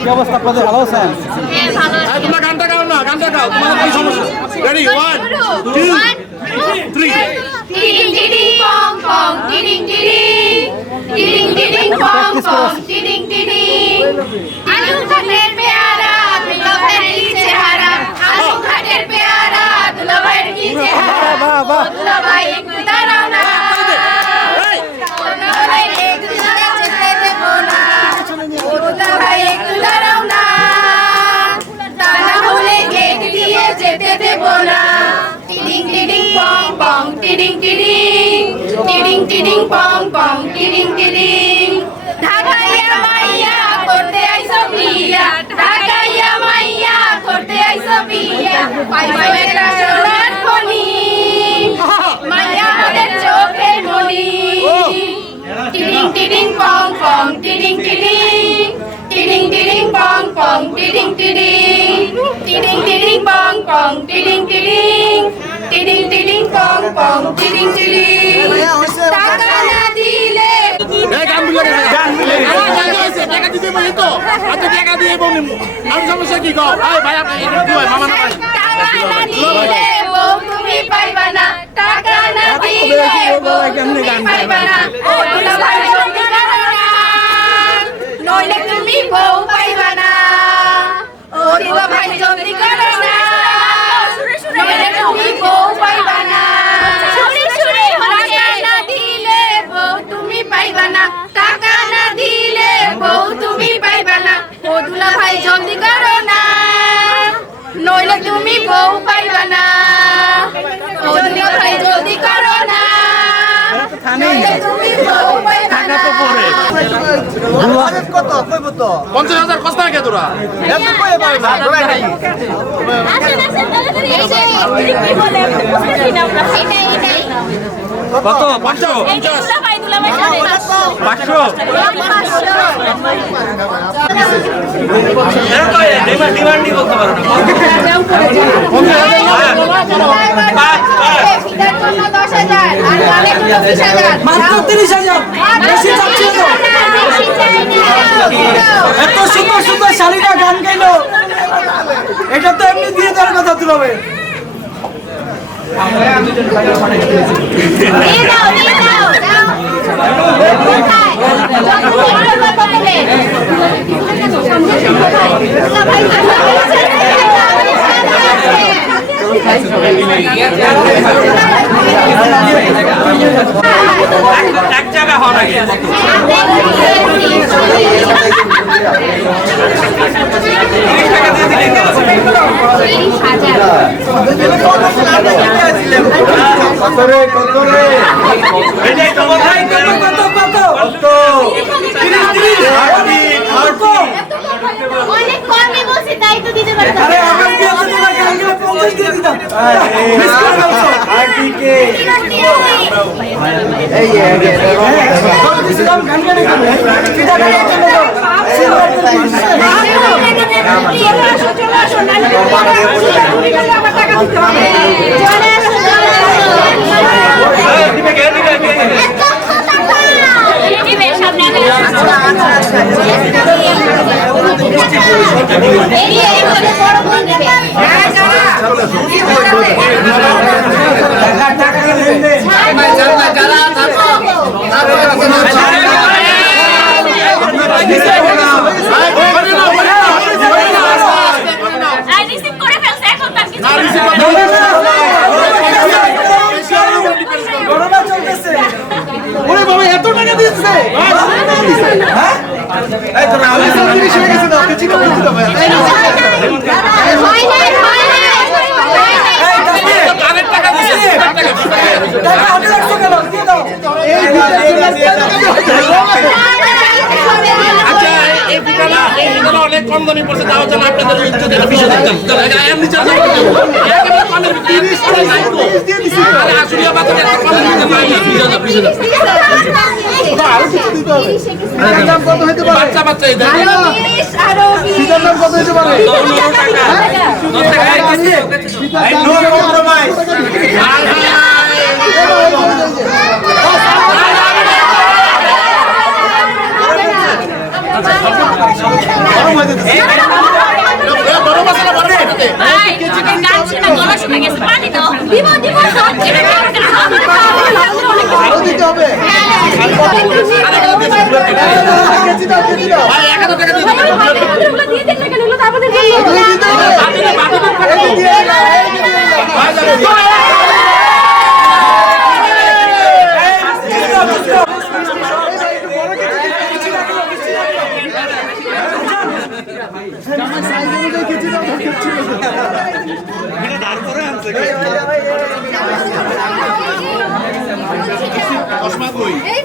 কি অবস্থা আপনাদের, ভালো আছেন? তোমরা গানটা গাও না, গানটা গাও, তোমাদের কি সমস্যা? রেডি 1 2 3 টিডিং টিডিং পং পং টিডিং টিডিং টিডিং টিডিং পং পং টিডিং টিডিং আলু ঘাটের পেয়ারা দুলাভাইয়ের কি চেহারা আলু ঘাটের পেয়ারা দুলাভাইয়ের কি চেহারা দুলাভাই একটু দাঁড়াও না দুলাভাই একটু যেতে দেবো না দুলাভাই একটু দাঁড়াও না তা না হলে গেট দিয়ে যেতে দেবো না টিডিং টিডিং পং পং টিডিং টিডিং টিডিং টিডিং পং পং টিডিং টিডিং ঢাকাইয়া মাইয়া করতে আইছো বিয়া ঢাকাইয়া মাইয়া করতে আইছো বিয়া পাইমেরা সোনার খনি মাইয়া ওদের চোখের মনি টিডিং টিডিং পং পং টিডিং টিডিং টিডিং টিডিং পং পং টিডিং টিডিং টিডিং টিডিং পং পং টিডিং টিডিং টিডিং টিডিং পং পং টিডিং টিডিং টাকা না দিলে টাকা দিতে বলি তো, আচ্ছা টাকা দিয়ে বলি আর সমস্যা কি কও? ভাই আপনি কি হয় মামা না ভাই, টাকা না দিলে বউ তুমি পাইবা না টাকা না দিলে বউ তুমি পাইবা না ও দুলাভাই জলদি করো না নইলে তুমি বউ পাইবা না ও দুলাভাই জলদি করো না নইলে তুমি বউ পাইবা না টাকা না দিলে বউ তুমি পাইবা না টাকা না দিলে বউ তুমি পাইবা না ও দুলাভাই জলদি করো না নইলে তুমি বউ পাইবা না ও দুলাভাই জলদি করো না নইলে তুমি বউ পাইবা না কত কইব তো 50,000 কষ্ট লাগে তোরা এত কই পাবে না ধরে নাই কি বলে বুঝতেছি না আমরা এটাই কত 500 দুলাভাই দুলাভাই 500 ডিমান্ড নি বলতে পারো না ফিটার জন্য 10,000 আর গানের জন্য 20,000 মাত্র 30,000 বেশি চাচ্ছি তো এত সুন্দর সুন্দর শালিরা গান গাইলো এটা তো এমনি দিয়ে দেওয়ার কথা তুলবে এক জায়গা হওয়া লাগে অনেক কমে বসে তাই তো দিতে পারতাম আরে আমার দিয়ে তো তোমাকে আগে 50 দিয়ে দিতাম মিস করে ফেলছো আরটিকে এই দিছিলাম গান গানে কিটা গানে চলে যাও সিলভার চলে আসো নালে তুমি গেলে আমার টাকা দিতে হবে চলে আসো দিবে সামনে এই বলে বড় বোন দিবে হ্যাঁ টাকা দেন দেন রিসিভ করে ফেলছে এখন তার কিছু করোনা চলতেছে ওরে বাবা এত টাকা দিচ্ছে হ্যাঁ এই তো আমি সবকিছু শিখে গেছি না কিছু না কিছু না হয় না এই কানের টাকা দিছি টাকা হাতে রাখছো কেন দিয়ে দাও আচ্ছা এই বিকালা অনেক কম দামি পড়ছে, তাও যেন আপনাদের ইজ্জত এটা বিষয় দেখতেন এমনি চার্জ একেবারে কমের 30 করে নাই তো আরে আসলে বাজারে এত কমের ভিতরে নাই 20,000 আরো কিছু দিতে হবে এটার দাম কত হতে পারে বাচ্চা বাচ্চা এই দেখেন এটার দাম কত হতে পারে 10 টাকা এই নো কম্প্রোমাইজ গরম হয়ে যেতেছে। গরম আছে না গরম আছে ভাই আমার গান শুনে গলা শুনে গেছে পানি দাও দিব দিব আরো দিতে হবে। কেজি দাও, কেজি দাও। ভাই 1000 টাকা দিয়ে দিন এগুলো দিয়ে দেন না কেন এগুলো তো আমাদের জন্য এগুলো দিতে হবে। এই দিয়ে দাও, এই দিয়ে দাও। এই